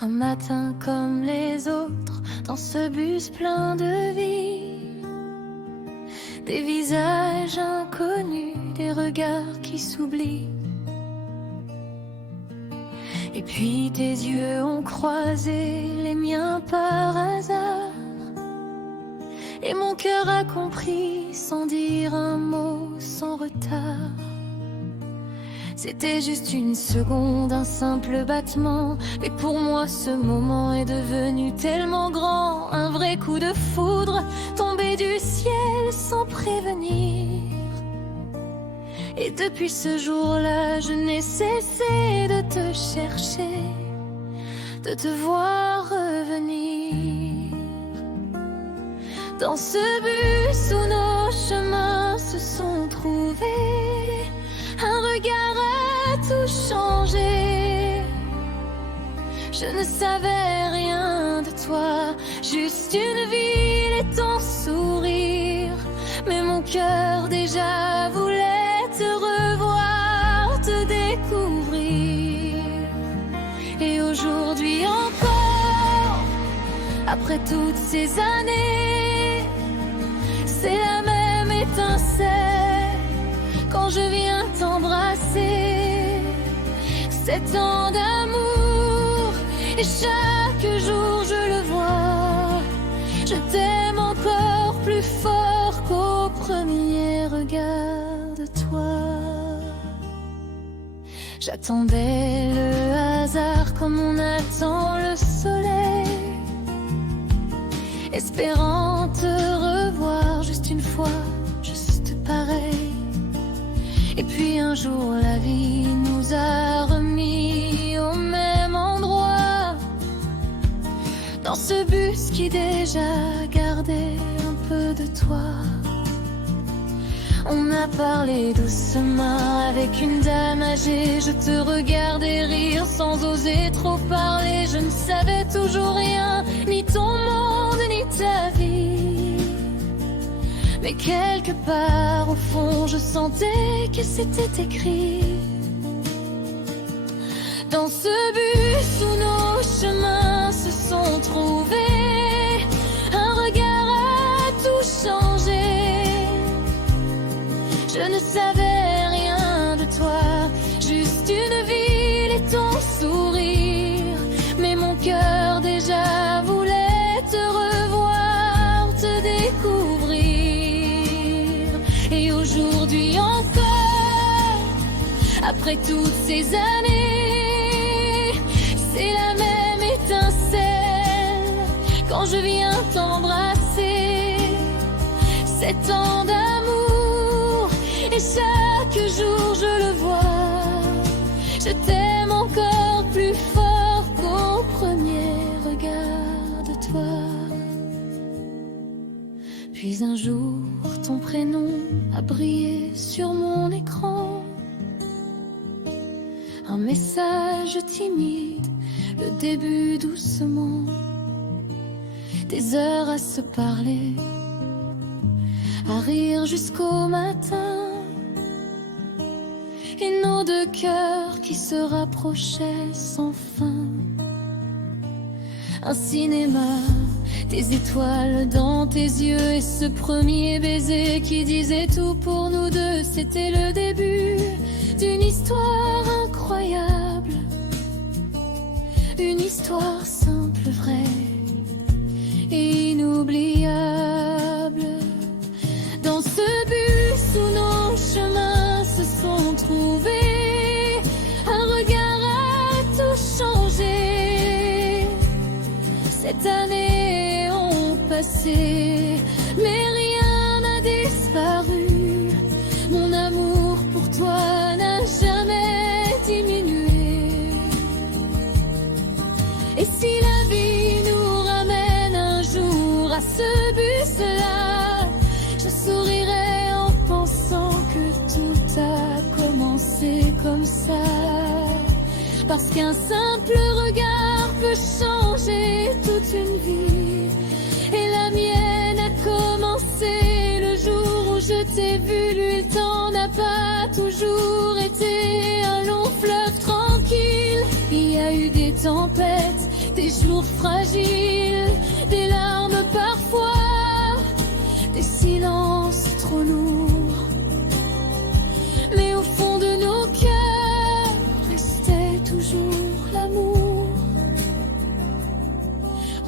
Un matin comme les autres, dans ce bus plein de vie, des visages inconnus, des regards qui s'oublient. Et puis tes yeux ont croisé les miens par hasard, et mon cœur a compris sans dire un mot, sans retard. C'était juste une seconde, un simple battement, mais pour moi ce moment est devenu tellement grand. Un vrai coup de foudre tombé du ciel sans prévenir. Et depuis ce jour-là, je n'ai cessé de te chercher, de te voir revenir. Dans ce bus où nos chemins se sont trouvés, un regard a tout changé. Je ne savais rien de toi, juste une ville et ton sourire. Mais mon cœur déjà voulait te revoir, te découvrir. Et aujourd'hui encore, après toutes ces années, c'est la même étincelle quand je viens t'embrasser. C'est tant d'amour et chaque jour je le vois. Je t'aime encore plus fort qu'au premier regard de toi. J'attendais le hasard comme on attend le soleil, espérant te revoir juste une fois, juste pareil. Et puis un jour la vie nous a remis au même endroit, dans ce bus qui déjà gardait un peu de toi. On a parlé doucement avec une dame âgée. Je te regardais rire sans oser trop parler. Je ne savais toujours rien, ni ton monde, ni ta vie. Mais quelque part au fond, je sentais que c'était écrit. Dans ce bus où nos chemins se sont trouvés, un regard a tout changé. Je ne savais rien de toi, juste une ville et ton sourire. Mais mon cœur déjà voulait te revoir, te découvrir. Et aujourd'hui encore, après toutes ces années, c'est la même étincelle quand je viens t'embrasser. C'est tant d'amour et chaque jour je le vois. Je t'aime encore plus fort qu'au premier regard de toi. Puis un jour ton prénom a brillé sur mon écran. Un message timide, le début doucement. Des heures à se parler, à rire jusqu'au matin. Et nos deux cœurs qui se rapprochaient sans fin. Un cinéma, des étoiles dans tes yeux. Et ce premier baiser qui disait tout pour nous deux. C'était le début d'une histoire incroyable. Une histoire simple, vraie et inoubliable. Dans ce bus où nos chemins se sont trouvés, un regard a tout changé. Cette année ont passé, mais rien n'a disparu. Mon amour pour toi n'a jamais diminué. Et si la vie nous ramène un jour à ce bus-là, je sourirai en pensant que tout a commencé comme ça. Parce qu'un simple regard peut changer toute une vie. Et la mienne a commencé le jour où je t'ai vu. Lui, le temps n'a pas toujours été un long fleuve tranquille. Il y a eu des tempêtes toujours fragile, des larmes parfois, des silences trop lourds. Mais au fond de nos cœurs restait toujours l'amour.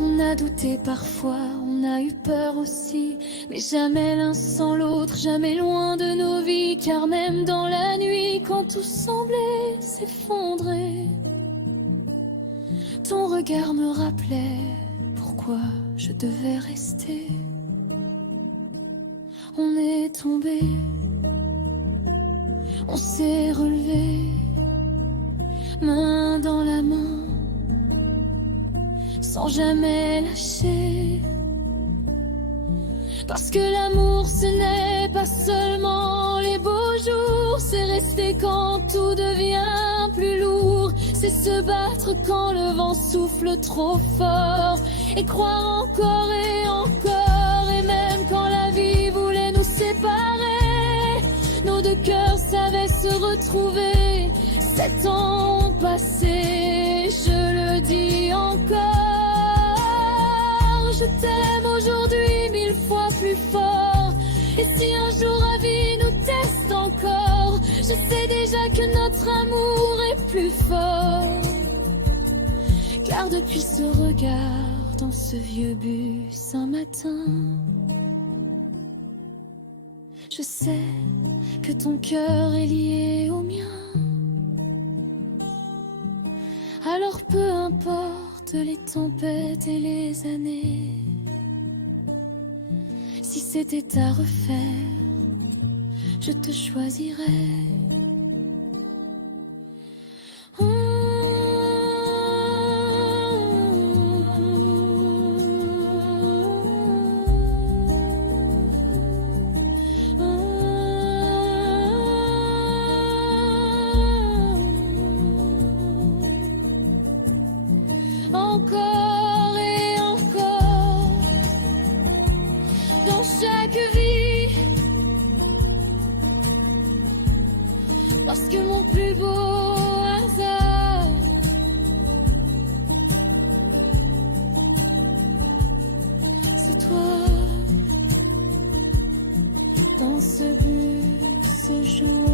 On a douté parfois, on a eu peur aussi, mais jamais l'un sans l'autre, jamais loin de nos vies. Car même dans la nuit, quand tout semblait s'effondrer, ton regard me rappelait pourquoi je devais rester. On est tombé, on s'est relevé, main dans la main, sans jamais lâcher. Parce que l'amour ce n'est pas seulement les beaux jours, c'est rester quand tout devient plus lourd, c'est se battre quand le vent souffle trop fort, et croire encore et encore, et même quand la vie voulait nous séparer, nos deux cœurs savaient se retrouver. 7 ans ont passé, je le dis encore, je t'aime aujourd'hui 1000 fois plus fort. Et si un jour la vie nous teste encore, je sais déjà que notre amour est plus fort. Car depuis ce regard dans ce vieux bus un matin, je sais que ton cœur est lié au mien. Alors peu importe les tempêtes et les années, si c'était à refaire, je te choisirais. Encore et encore, dans chaque vie, parce que mon plus beau hasard, c'est toi. Dans ce but, ce jour